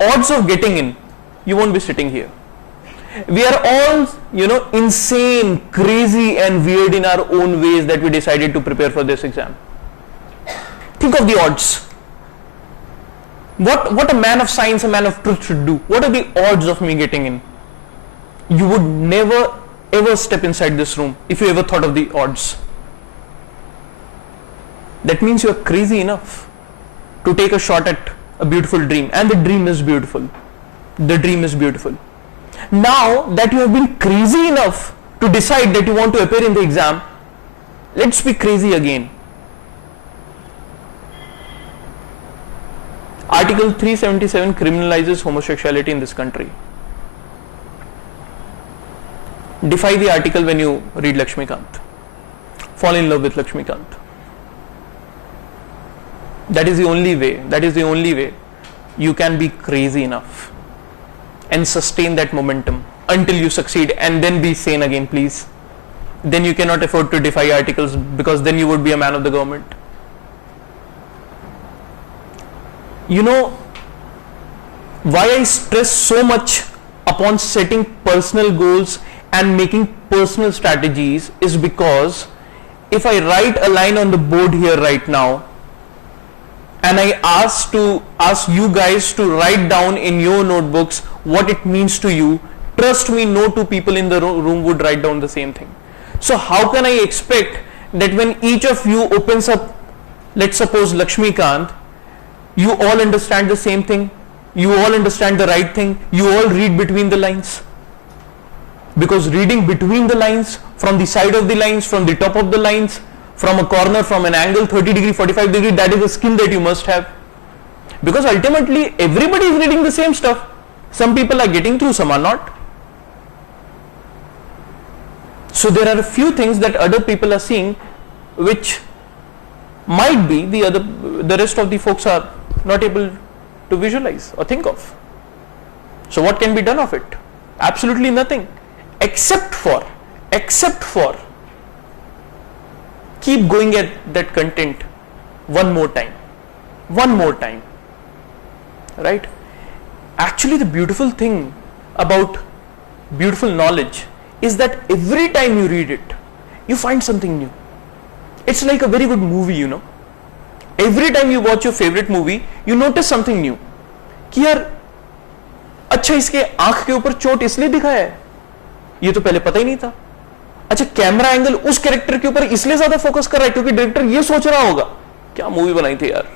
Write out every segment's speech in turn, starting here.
odds of getting in, you won't be sitting here. We are all, insane, crazy and weird in our own ways that we decided to prepare for this exam. Think of the odds. What a man of science, a man of truth should do. What are the odds of me getting in? You would never ever step inside this room if you ever thought of the odds. That means you are crazy enough to take a shot at a beautiful dream, and the dream is beautiful. The dream is beautiful. Now that you have been crazy enough to decide that you want to appear in the exam, let's be crazy again. Article 377 criminalizes homosexuality in this country. Defy the article when you read Lakshmikant. Fall in love with Lakshmikant. That is the only way you can be crazy enough and sustain that momentum until you succeed, and then be sane again, please. Then you cannot afford to defy articles, because then you would be a man of the government. You know why I stress so much upon setting personal goals and making personal strategies is because if I write a line on the board here right now and I ask you guys to write down in your notebooks what it means to you, trust me, no two people in the room would write down the same thing. So how can I expect that when each of you opens up, let's suppose Lakshmikant, you all understand the same thing, you all understand the right thing, you all read between the lines? Because reading between the lines, from the side of the lines, from the top of the lines, from a corner, from an angle, 30 degree, 45 degree, that is a skill that you must have. Because ultimately everybody is reading the same stuff. Some people are getting through, some are not. So there are a few things that other people are seeing which might be the rest of the folks are not able to visualize or think of. So what can be done of it? Absolutely nothing, except for keep going at that content one more time, right? Actually, the beautiful thing about beautiful knowledge is that every time you read it, you find something new. It's like a very good movie, Every time you watch your favorite movie, you notice something new. कि यार अच्छा इसके आंख के ऊपर चोट इसलिए दिखाया है, ये तो पहले पता ही नहीं था. अच्छा कैमरा एंगल उस कैरेक्टर के ऊपर इसलिए ज्यादा फोकस कर रहा है क्योंकि डायरेक्टर ये सोच रहा होगा. क्या मूवी बनाई थी यार,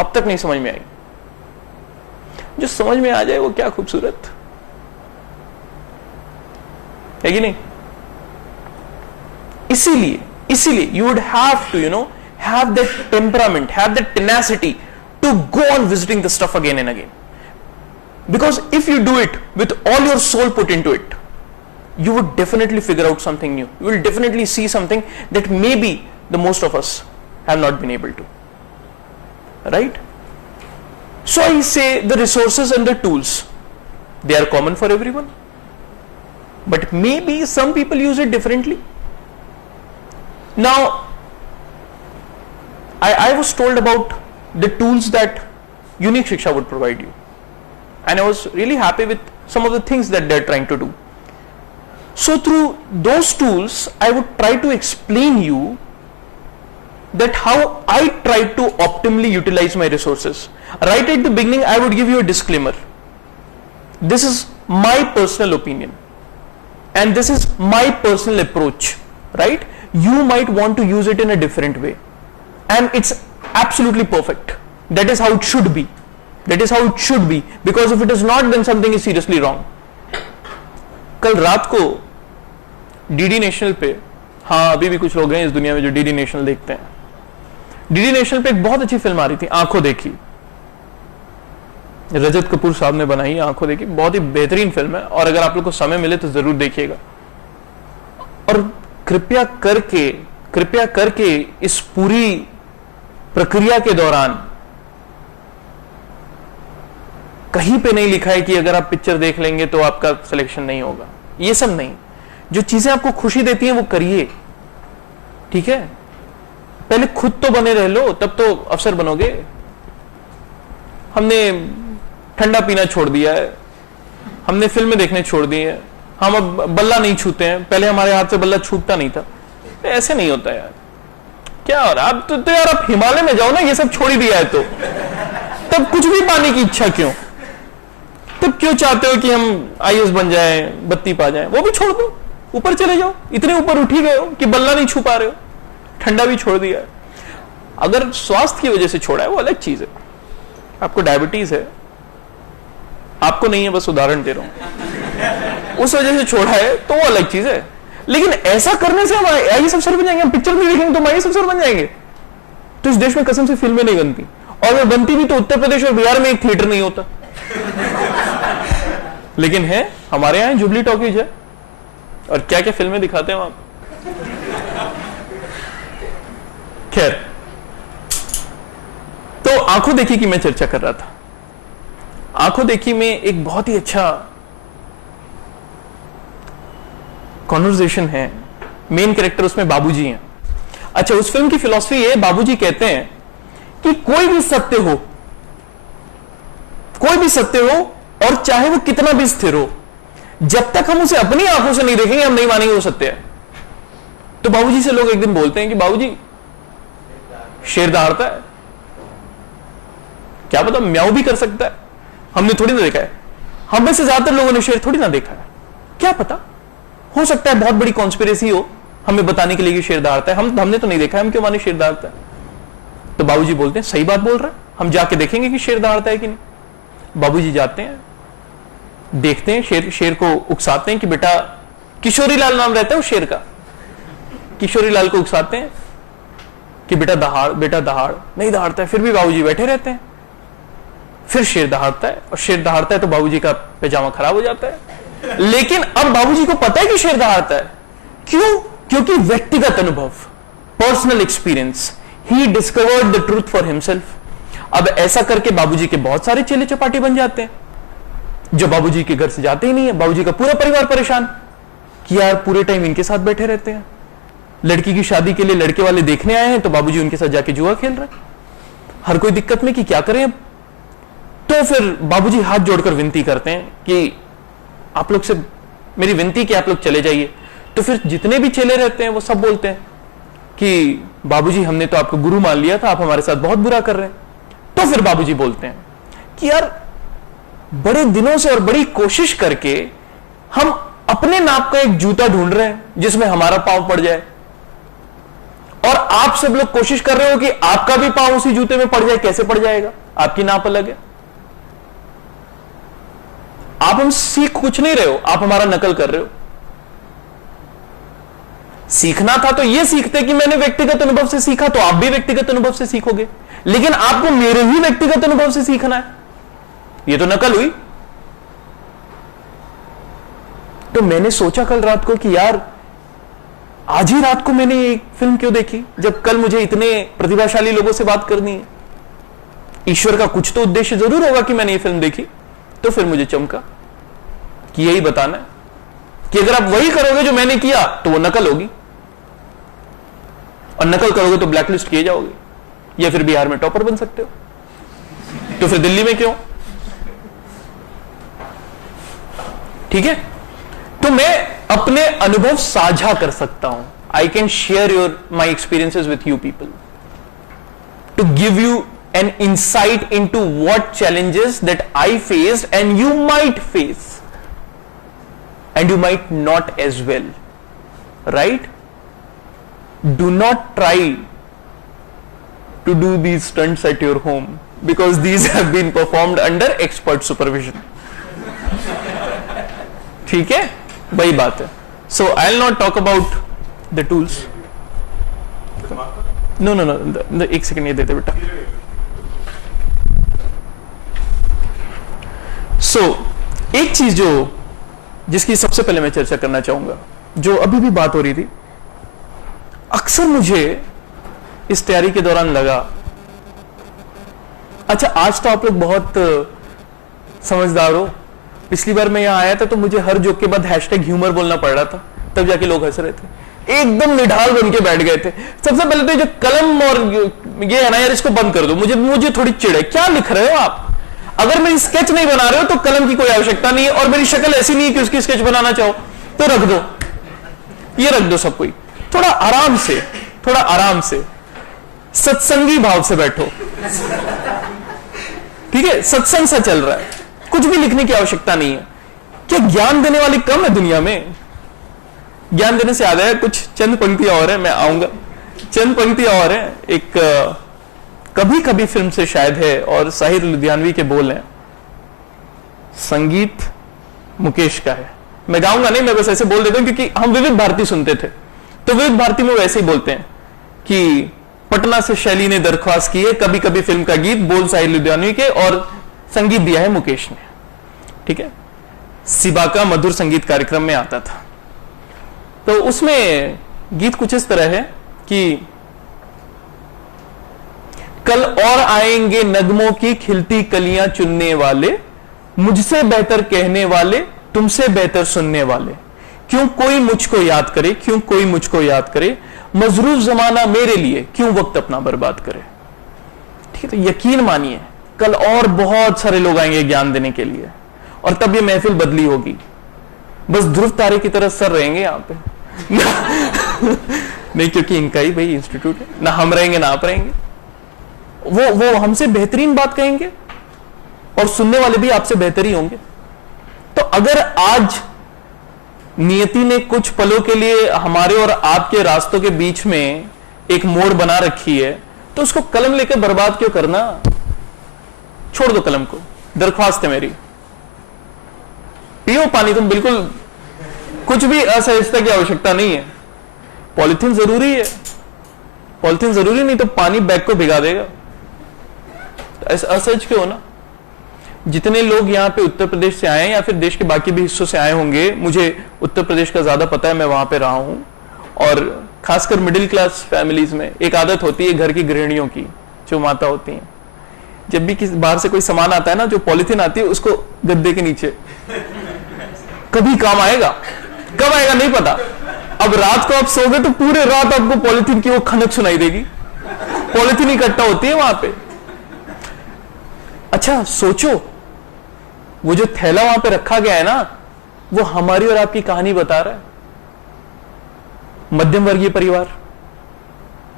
अब तक नहीं समझ में आई. जो समझ में आ जाए वो क्या खूबसूरत है कि नहीं. इसीलिए you would have to have that temperament, have that tenacity to go on visiting the stuff again and again. Because if you do it with all your soul put into it, you would definitely figure out something new. You will definitely see something that maybe the most of us have not been able to. Right? So I say the resources and the tools, they are common for everyone. But maybe some people use it differently. Now, I was told about the tools that Unique Shiksha would provide you. And I was really happy with some of the things that they're trying to do. So through those tools, I would try to explain you that how I try to optimally utilize my resources. Right at the beginning, I would give you a disclaimer. This is my personal opinion. And this is my personal approach, right? You might want to use it in a different way. And it's absolutely perfect. That is how it should be. Because if it is not, then something is seriously wrong. कल रात को DD national पे, हाँ अभी भी कुछ लोग हैं इस दुनिया में जो डीडी नेशनल देखते हैं. डीडी नेशनल पे एक बहुत अच्छी फिल्म आ रही थी, आंखों देखी. रजत कपूर साहब ने बनाई है आंखों देखी. बहुत ही बेहतरीन फिल्म है और अगर आप लोग को समय मिले तो जरूर देखिएगा. और कृपया करके इस पूरी प्रक्रिया के दौरान कहीं पे नहीं लिखा है कि अगर आप पिक्चर देख लेंगे तो आपका सिलेक्शन नहीं होगा. ये सब नहीं. जो चीजें आपको खुशी देती हैं वो करिए. ठीक है, पहले खुद तो बने रह लो, तब तो अफसर बनोगे. हमने ठंडा पीना छोड़ दिया है, हमने फिल्में देखने छोड़ दी है, हम अब बल्ला नहीं छूते हैं, पहले हमारे हाथ से बल्ला छूटता नहीं था। तो ऐसे नहीं होता यार, क्या हो रहा है? अब तो यार आप हिमालय में जाओ ना, ये सब छोड़ ही दिया है तो तब कुछ भी पाने की इच्छा क्यों? तब क्यों चाहते हो कि हम आईएएस बन जाए, बत्ती पा जाए? वो भी छोड़ दो, ऊपर चले जाओ। इतने ऊपर उठ ही गए हो कि बल्ला नहीं छू पा रहे हो, ठंडा भी छोड़ दिया है। अगर स्वास्थ्य की वजह से छोड़ा है वो अलग चीज है। आपको डायबिटीज है, आपको नहीं है, बस उदाहरण दे रहा हूं, उस वजह से छोड़ा है तो वो अलग चीज है। लेकिन ऐसा करने से हम आईएएस अफसर बन जाएंगे? हम पिक्चर नहीं देखेंगे तो आईएएस अफसर बन जाएंगे? तो इस देश में कसम से फिल्में नहीं बनती, और वो बनती भी तो उत्तर प्रदेश और बिहार में एक थिएटर नहीं होता। लेकिन है, हमारे यहां जुबली टॉकीज है, और क्या क्या फिल्में दिखाते हैं वहां। खैर, तो आंखों देखी की मैं चर्चा कर रहा था। आंखों देखी में एक बहुत ही अच्छा कॉन्वर्सेशन है। मेन कैरेक्टर उसमें बाबूजी हैं। अच्छा, उस फिल्म की फिलॉसफी है, बाबूजी कहते हैं कि कोई भी सत्य हो, कोई भी सत्य हो, और चाहे वो कितना भी स्थिर हो, जब तक हम उसे अपनी आंखों से नहीं देखेंगे हम नहीं मानेंगे वो सत्य है। तो बाबूजी से लोग एक दिन बोलते हैं कि बाबूजी शेर दहाड़ता है, क्या पता म्याऊं भी कर सकता है, हमने थोड़ी ना देखा है। हम में से ज्यादातर लोगों ने शेर थोड़ी ना देखा है, क्या पता, हो सकता है बहुत बड़ी कॉन्स्पिरेसी हो हमें बताने के लिए कि शेर दहाड़ता है। हमने तो नहीं देखा है, हम क्यों माने शेर दहाड़ता है? तो बाबूजी बोलते हैं सही बात बोल रहा है, हम जाके देखेंगे कि शेर दहाड़ता है कि नहीं। बाबूजी जाते हैं, देखते हैं, शेर को उकसाते हैं कि बेटा, किशोरी लाल नाम रहता है उस शेर का, किशोरी लाल को उकसाते हैं कि बेटा दहाड़, बेटा दहाड़। नहीं दहाड़ता है, फिर भी बाबूजी बैठे रहते हैं। फिर शेर दहाड़ता है, और शेर दहाड़ता है तो बाबूजी का पैजामा खराब हो जाता है। लेकिन अब बाबूजी को पता है कि शेर दहाड़ता है, क्यों? क्योंकि व्यक्तिगत अनुभव, personal experience, he discovered the truth for himself. अब ऐसा करके बाबूजी के बहुत सारे चेले चपाटे बन जाते हैं, जो बाबूजी के घर से जाते ही नहीं है। बाबूजी का पूरा परिवार परेशान कि यार पूरे टाइम इनके साथ बैठे रहते हैं, लड़की की शादी के लिए लड़के वाले देखने आए हैं तो बाबूजी उनके साथ जाके जुआ खेल रहे हैं, हर कोई दिक्कत में कि क्या करें अब। तो फिर बाबूजी हाथ जोड़कर विनती करते हैं कि आप लोग से मेरी विनती कि आप लोग चले जाइए। तो फिर जितने भी चेले रहते हैं वो सब बोलते हैं कि बाबूजी हमने तो आपको गुरु मान लिया था, आप हमारे साथ बहुत बुरा कर रहे हैं। तो फिर बाबूजी बोलते हैं कि यार बड़े दिनों से और बड़ी कोशिश करके हम अपने नाप का एक जूता ढूंढ रहे हैं जिसमें हमारा पांव पड़ जाए, और आप सब लोग कोशिश कर रहे हो कि आपका भी पांव उसी जूते में पड़ जाए। कैसे पड़ जाएगा? आपकी नाप अलग है। आप हम सीख कुछ नहीं रहे हो, आप हमारा नकल कर रहे हो। सीखना था तो यह सीखते कि मैंने व्यक्तिगत अनुभव से सीखा, तो आप भी व्यक्तिगत अनुभव से सीखोगे। लेकिन आपको मेरे ही व्यक्तिगत अनुभव से सीखना है, यह तो नकल हुई। तो मैंने सोचा कल रात को कि यार आज ही रात को मैंने एक फिल्म क्यों देखी, जब कल मुझे इतने प्रतिभाशाली लोगों से बात करनी है। ईश्वर का कुछ तो उद्देश्य जरूर होगा कि मैंने ये फिल्म देखी। तो फिर मुझे चमका कि यही बताना है कि अगर आप वही करोगे जो मैंने किया तो वो नकल होगी, और नकल करोगे तो ब्लैकलिस्ट किए जाओगे, या फिर बिहार में टॉपर बन सकते हो। तो फिर दिल्ली में क्यों? ठीक है, तो मैं अपने अनुभव साझा कर सकता हूं। I can share my experiences with you people to give you an insight into what challenges that I faced and you might face, and you might not as well, right? Do not try to do these stunts at your home because these have been performed under expert supervision. ठीक है, वही बात है। So I'll not talk about the tools. No, एक second ये देते बेटा। एक चीज जिसकी सबसे पहले मैं चर्चा करना चाहूंगा, जो अभी भी बात हो रही थी, अक्सर मुझे इस तैयारी के दौरान लगा, अच्छा आज तो आप लोग बहुत समझदार हो, पिछली बार मैं यहां आया था तो मुझे हर जोक के बाद #ह्यूमर बोलना पड़ रहा था, तब जाके लोग हंस रहे थे, एकदम निढाल बन के बैठ गए थे। सबसे पहले तो जो कलम और ये है ना यार, इसको बंद कर दो, मुझे थोड़ी चिढ़ है, क्या लिख रहे हो आप? अगर मेरी स्केच नहीं बना रहे हो तो कलम की कोई आवश्यकता नहीं है, और मेरी शक्ल ऐसी नहीं है कि उसकी स्केच बनाना चाहो तो रख दो, ये रख दो सब कोई। थोड़ा आराम से, थोड़ा आराम से, सत्संगी भाव से बैठो, ठीक है? सत्संग सा चल रहा है, कुछ भी लिखने की आवश्यकता नहीं है। क्या ज्ञान देने वाले कम है दुनिया में? ज्ञान देने से याद है, कुछ चंद पंक्तियां और है, मैं आऊंगा, चंद पंक्तियां और है। एक कभी कभी फिल्म से शायद है, और साहिर लुधियानवी के बोल हैं, संगीत मुकेश का है। मैं गाऊंगा नहीं, मैं बस ऐसे बोल देता हूं क्योंकि हम विविध भारती सुनते थे, तो विविध भारती में वैसे ही बोलते हैं कि पटना से शैली ने दरख्वास्त की है, कभी कभी फिल्म का गीत, बोल साहिर लुधियानवी के और संगीत दिया है मुकेश ने, ठीक है? सिबा का मधुर संगीत कार्यक्रम में आता था। तो उसमें गीत कुछ इस तरह है कि कल और आएंगे नगमों की खिलती कलियां चुनने वाले, मुझसे बेहतर कहने वाले, तुमसे बेहतर सुनने वाले, क्यों कोई मुझको याद करे, क्यों कोई मुझको याद करे, मजरूफ जमाना मेरे लिए क्यों वक्त अपना बर्बाद करे। ठीक है? तो यकीन मानिए कल और बहुत सारे लोग आएंगे ज्ञान देने के लिए, और तब ये महफिल बदली होगी। बस ध्रुव तारे की तरह सर रहेंगे यहां पे नहीं, क्योंकि इनका ही भाई इंस्टीट्यूट है, ना हम रहेंगे ना आप रहेंगे। वो हमसे बेहतरीन बात कहेंगे और सुनने वाले भी आपसे बेहतर ही होंगे। तो अगर आज नियति ने कुछ पलों के लिए हमारे और आपके रास्तों के बीच में एक मोड़ बना रखी है, तो उसको कलम लेकर बर्बाद क्यों करना? छोड़ दो कलम को, दरख्वास्त है मेरी। पियो पानी, तुम बिल्कुल कुछ भी असहजता की आवश्यकता नहीं है। पॉलिथीन जरूरी है, पॉलिथीन जरूरी नहीं तो पानी बैग को भिगा देगा। असहज क्यों ना? जितने लोग यहाँ पे उत्तर प्रदेश से आए हैं या फिर देश के बाकी भी हिस्सों से आए होंगे, मुझे उत्तर प्रदेश का ज्यादा पता है, मैं वहां पे रहा हूं, और खासकर मिडिल क्लास फैमिलीज में एक आदत होती है घर की गृहिणियों की, जो माता होती हैं, जब भी किसी बाहर से कोई सामान आता है ना, जो पॉलिथीन आती है उसको गद्दे के नीचे, कभी काम आएगा, कब आएगा नहीं पता। अब रात को आप सोगे तो पूरे रात आपको पॉलिथीन की वो खनक सुनाई देगी, पॉलिथीन इकट्ठा होती है वहां पे। अच्छा सोचो, वो जो थैला वहां पे रखा गया है ना, वो हमारी और आपकी कहानी बता रहा है। मध्यम वर्गीय परिवार,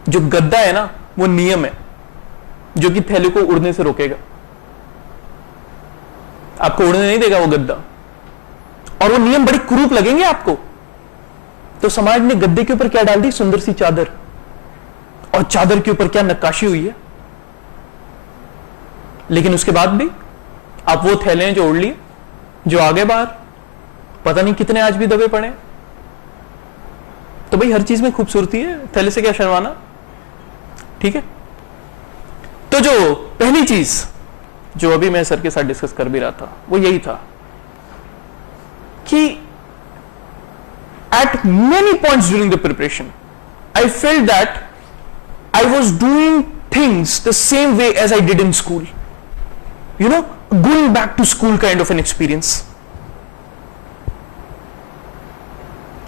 जो गद्दा है ना, वो नियम है जो कि थैले को उड़ने से रोकेगा। आपको उड़ने नहीं देगा वो गद्दा, और वो नियम बड़ी कुरूप लगेंगे आपको। तो समाज ने गद्दे के ऊपर क्या डाल दी? सुंदर सी चादर, और चादर के ऊपर क्या नक्काशी हुई है। लेकिन उसके बाद भी आप वो थैले हैं जो उड़ लिए, जो आगे बाहर पता नहीं कितने आज भी दबे पड़े। तो भाई हर चीज में खूबसूरती है, थैले से क्या शर्माना, ठीक है? तो जो पहली चीज जो अभी मैं सर के साथ डिस्कस कर भी रहा था, वो यही था कि at many points during the preparation, I felt that I was doing things the same way as I did in school. You know, going back to school kind of an experience.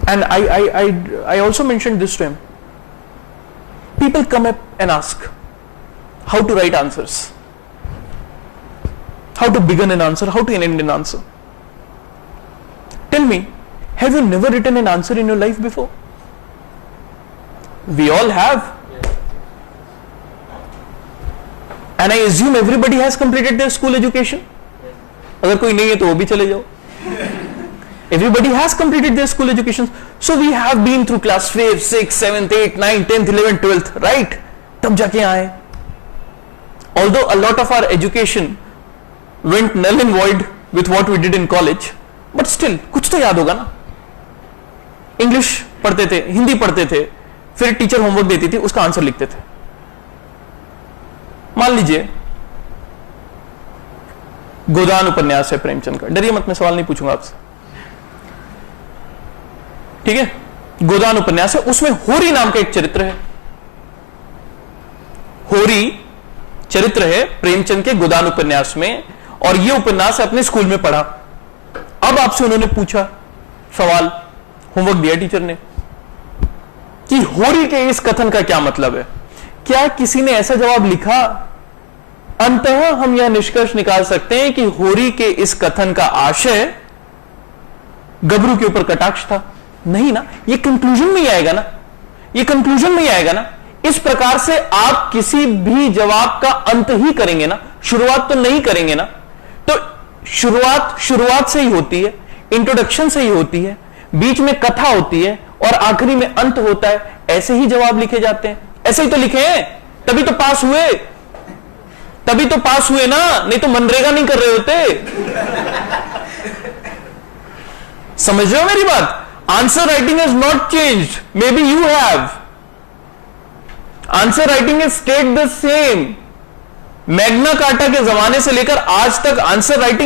And I also mentioned this to him. People come up and ask how to write answers, how to begin an answer, how to end an answer. Tell me, have you never written an answer in your life before? We all have. And I assume everybody has completed their school education. अगर कोई नहीं है तो वो भी चले जाओ. Everybody has completed their school education. So we have been through class 5, 6, 7th, 8th, 9th, 10th, 11th, 12th, right? तब जाके आए. Although a lot of our education went null and void with what we did in college, but still कुछ तो याद होगा ना. English पढ़ते थे, हिंदी पढ़ते थे, फिर टीचर होमवर्क देती थी, उसका आंसर लिखते थे. मान लीजिए गोदान उपन्यास है प्रेमचंद का, डरिए मत, मैं सवाल नहीं पूछूंगा आपसे, ठीक है? गोदान उपन्यास है, उसमें होरी नाम का एक चरित्र है. होरी चरित्र है प्रेमचंद के गोदान उपन्यास में, और यह उपन्यास अपने स्कूल में पढ़ा. अब आपसे उन्होंने पूछा सवाल, होमवर्क दिया टीचर ने कि होरी के इस कथन का क्या मतलब है. क्या किसी ने ऐसा जवाब लिखा? अंततः हम यह निष्कर्ष निकाल सकते हैं कि होरी के इस कथन का आशय गबरू के ऊपर कटाक्ष था। नहीं ना, ये कंक्लूजन में ही आएगा ना, ये कंक्लूजन में ही आएगा ना। इस प्रकार से आप किसी भी जवाब का अंत ही करेंगे ना, शुरुआत तो नहीं करेंगे ना। तो शुरुआत से ही होती है, इंट्रोडक्शन से ही होती है, बीच में कथा होती है और आखिरी में अंत होता है। ऐसे ही जवाब लिखे जाते हैं, ऐसे ही तो लिखे हैं, तभी तो पास हुए, तभी तो पास हुए ना, नहीं तो मनरेगा नहीं कर रहे होते। समझ रहे हो मेरी बात? Answer writing is not changed, may be you have. Answer writing is state the same. Magna carta के जमाने से लेकर आज तक आंसर राइटिंग